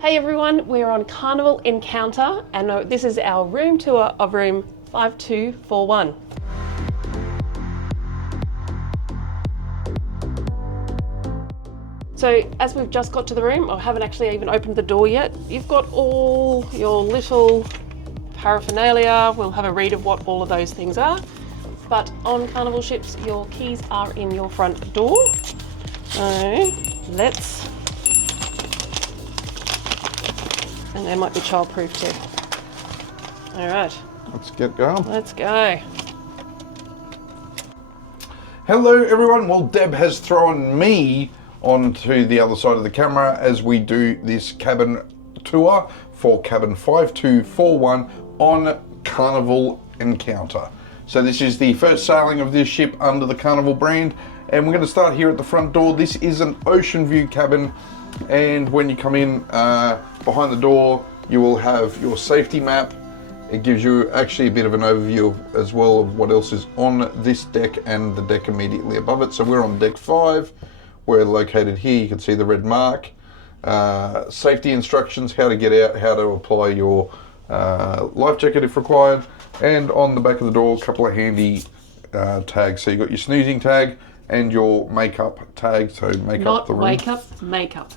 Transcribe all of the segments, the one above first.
Hey everyone, we're on Carnival Encounter and this is our room tour of room 5241. So as we've just got to the room, I haven't actually even opened the door yet, you've got all your little paraphernalia. We'll have a read of what all of those things are. But on Carnival ships, your keys are in your front door. So let's... And they might be childproof too. All right. Let's get going. Let's go. Hello everyone. Well, Deb has thrown me onto the other side of the camera as we do this cabin tour for cabin 5241 on Carnival Encounter. So this is the first sailing of this ship under the Carnival brand, and we're going to start here at the front door. This is an Oceanview cabin, and when you come in behind the door, you will have your safety map. It gives you actually a bit of an overview as well of what else is on this deck and the deck immediately above it. So we're on deck 5. We're located here. You can see the red mark. Safety instructions, how to get out, how to apply your life jacket if required. And on the back of the door, a couple of handy tags. So you've got your snoozing tag and your makeup tag. So make up the room. Not wake up, makeup.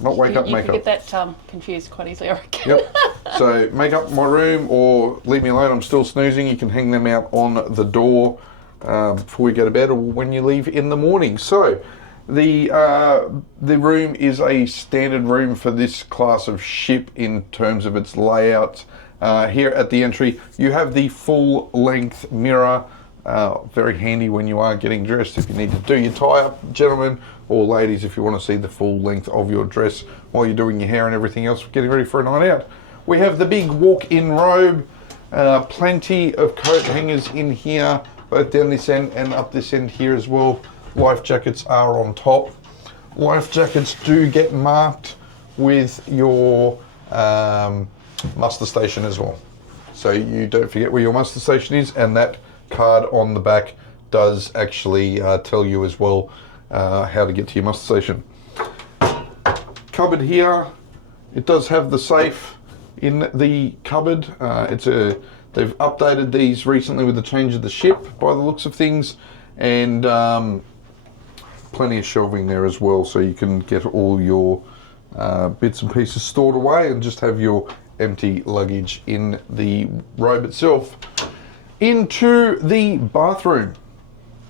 Not wake up, makeup. You can get that confused quite easily, I reckon. Yep. So make up my room or leave me alone, I'm still snoozing. You can hang them out on the door before you go to bed or when you leave in the morning. So the room is a standard room for this class of ship in terms of its layout. Here at the entry, you have the full length mirror. Very handy when you are getting dressed, if you need to do your tie up, gentlemen, or ladies, if you want to see the full length of your dress while you're doing your hair and everything else, getting ready for a night out. We have the big walk-in robe, plenty of coat hangers in here, both down this end and up this end here as well. Life jackets are on top. Life jackets do get marked with your muster station as well. So you don't forget where your muster station is, and that card on the back does actually tell you as well how to get to your muster station. Cupboard here, it does have the safe in the cupboard. They've updated these recently with the change of the ship by the looks of things, and plenty of shelving there as well, so you can get all your bits and pieces stored away and just have your empty luggage in the robe itself. Into the bathroom.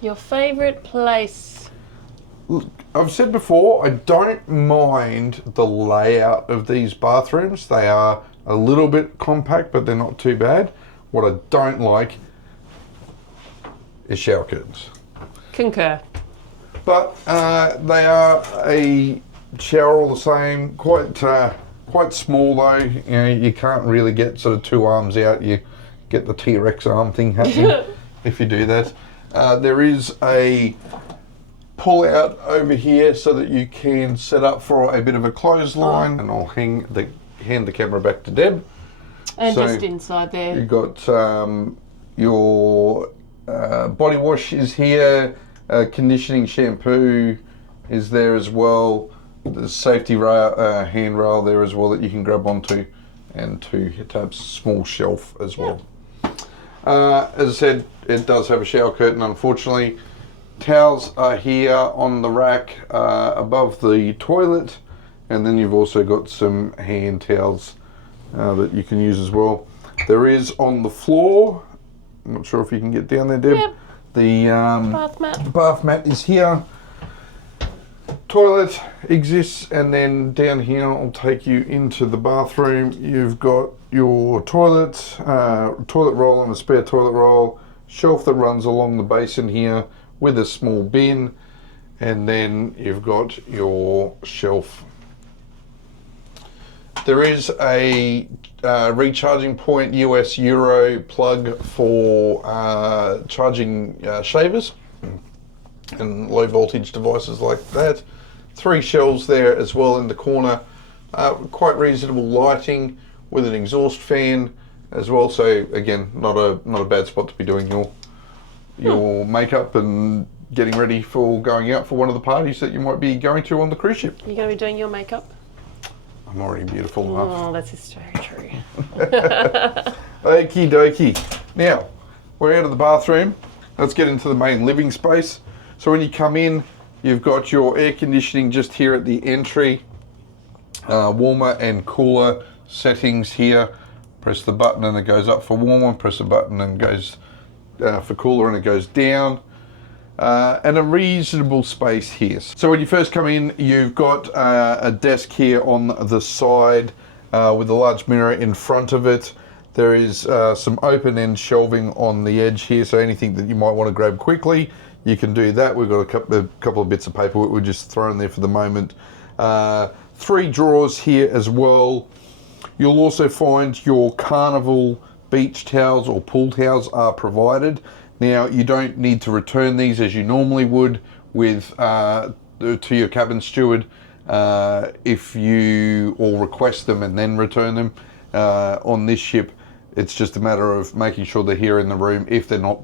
Your favourite place? Look, I've said before, I don't mind the layout of these bathrooms. They are a little bit compact, but they're not too bad. What I don't like is shower curtains. Concur. But they are a shower all the same. Quite small though. You know, you can't really get sort of two arms out. You get the T-Rex arm thing happening if you do that. There is a pull out over here so that you can set up for a bit of a clothesline, and I'll hand the camera back to Deb. And so just inside there, you've got your body wash is here, conditioning shampoo is there as well. There's safety rail, handrail there as well that you can grab onto, and 2 tabs, small shelf as well. As I said, it does have a shower curtain, unfortunately. Towels are here on the rack above the toilet, and then you've also got some hand towels that you can use as well. There is on the floor, I'm not sure if you can get down there, Deb. Yep. The bath mat is here. Toilet exists, and then down here I'll take you into the bathroom. You've got your toilet roll and a spare toilet roll, shelf that runs along the basin here with a small bin, and then you've got your shelf. There is a recharging point US Euro plug for charging shavers and low voltage devices like that. 3 shelves there as well in the corner. Quite reasonable lighting with an exhaust fan as well. So again, not a bad spot to be doing your makeup and getting ready for going out for one of the parties that you might be going to on the cruise ship. You're going to be doing your makeup? I'm already beautiful enough. Oh, that's so true. Okie dokie. Now, we're out of the bathroom. Let's get into the main living space. So when you come in, you've got your air conditioning just here at the entry. Warmer and cooler settings here. Press the button and it goes up for warmer. Press the button and it goes for cooler and it goes down. And a reasonable space here. So when you first come in, you've got a desk here on the side with a large mirror in front of it. There is some open-end shelving on the edge here, so anything that you might want to grab quickly, you can do that. We've got a couple of bits of paperwork we're just throwing there for the moment. 3 drawers here as well. You'll also find your Carnival beach towels or pool towels are provided. Now, you don't need to return these as you normally would with to your cabin steward if you all request them and then return them. On this ship, it's just a matter of making sure they're here in the room. If they're not,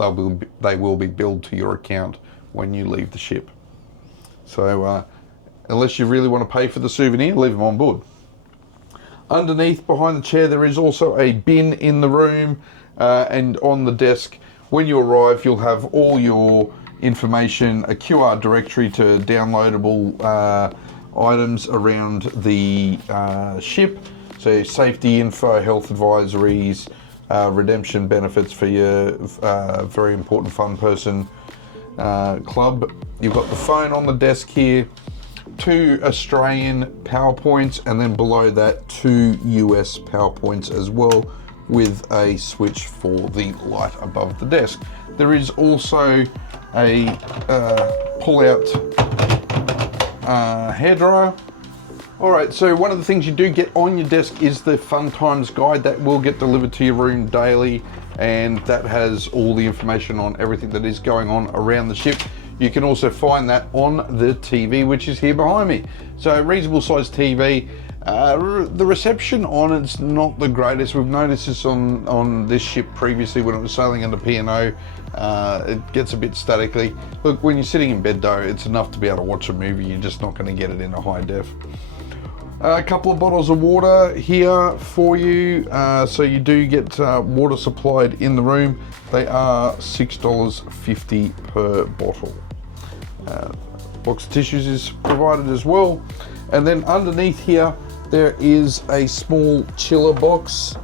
they will be billed to your account when you leave the ship. So unless you really want to pay for the souvenir, leave them on board. Underneath, behind the chair, there is also a bin in the room, and on the desk, when you arrive, you'll have all your information, a QR directory to downloadable items around the ship. So safety info, health advisories, redemption benefits for your very important fun person club. You've got the phone on the desk here, 2 Australian PowerPoints, and then below that 2 US PowerPoints as well, with a switch for the light above the desk. There is also a pull-out hairdryer. Alright, so one of the things you do get on your desk is the Fun Times guide that will get delivered to your room daily, and that has all the information on everything that is going on around the ship. You can also find that on the TV, which is here behind me. So reasonable sized TV. The reception on it's not the greatest. We've noticed this on this ship previously when it was sailing under P&O. It gets a bit statically. Look, when you're sitting in bed though, it's enough to be able to watch a movie. You're just not going to get it in a high def. A couple of bottles of water here for you. So you do get water supplied in the room. They are $6.50 per bottle. Box of tissues is provided as well. And then underneath here, there is a small chiller box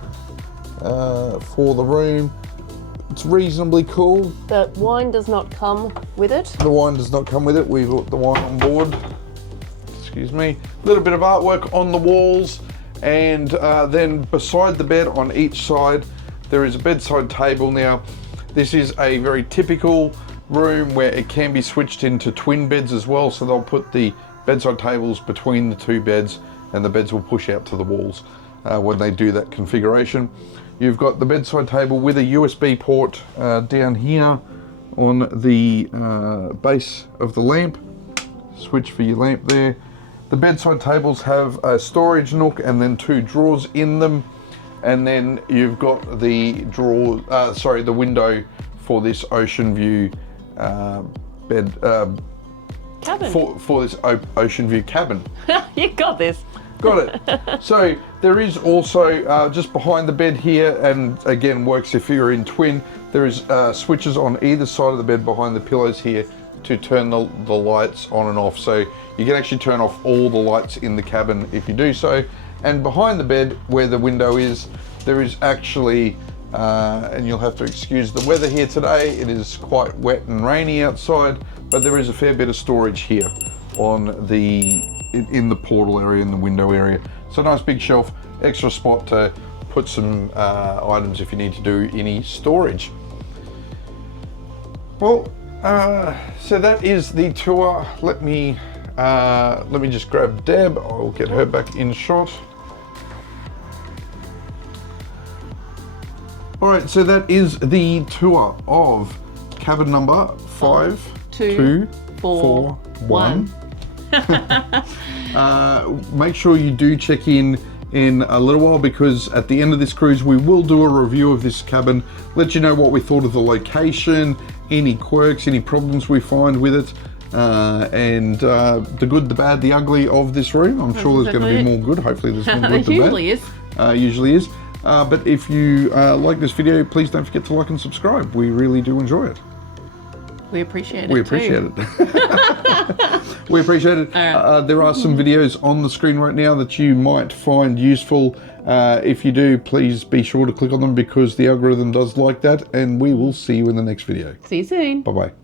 for the room. It's reasonably cool. The wine does not come with it. The wine does not come with it. We've got the wine on board. Excuse me. A little bit of artwork on the walls, and then beside the bed on each side, there is a bedside table. Now, this is a very typical room where it can be switched into twin beds as well, so they'll put the bedside tables between the 2 beds and the beds will push out to the walls when they do that configuration. You've got the bedside table with a USB port down here on the base of the lamp. Switch for your lamp there. The bedside tables have a storage nook and then 2 drawers in them, and then you've got the the window for this Oceanview bed Cabin. for this Oceanview cabin. You got this. Got it. So there is also just behind the bed here, and again works if you're in twin, there is switches on either side of the bed behind the pillows here to turn the lights on and off. So you can actually turn off all the lights in the cabin if you do so. And behind the bed where the window is, there is actually, and you'll have to excuse the weather here today, it is quite wet and rainy outside, but there is a fair bit of storage here on in the portal area, in the window area. So nice big shelf, extra spot to put some items if you need to do any storage. Well, so that is the tour. Let me just grab Deb. I'll get her back in shot. All right, so that is the tour of cabin number 5241. Make sure you do check in a little while, because at the end of this cruise we will do a review of this cabin, let you know what we thought of the location, any quirks, any problems we find with it, and the good, the bad, the ugly of this room. I'm sure there's going to be more good. Hopefully there's more good than bad. Usually is. But if you like this video, please don't forget to like and subscribe. We really do enjoy it. We appreciate it. We appreciate it. We appreciate it. There are some videos on the screen right now that you might find useful. If you do, please be sure to click on them because the algorithm does like that. And we will see you in the next video. See you soon. Bye-bye.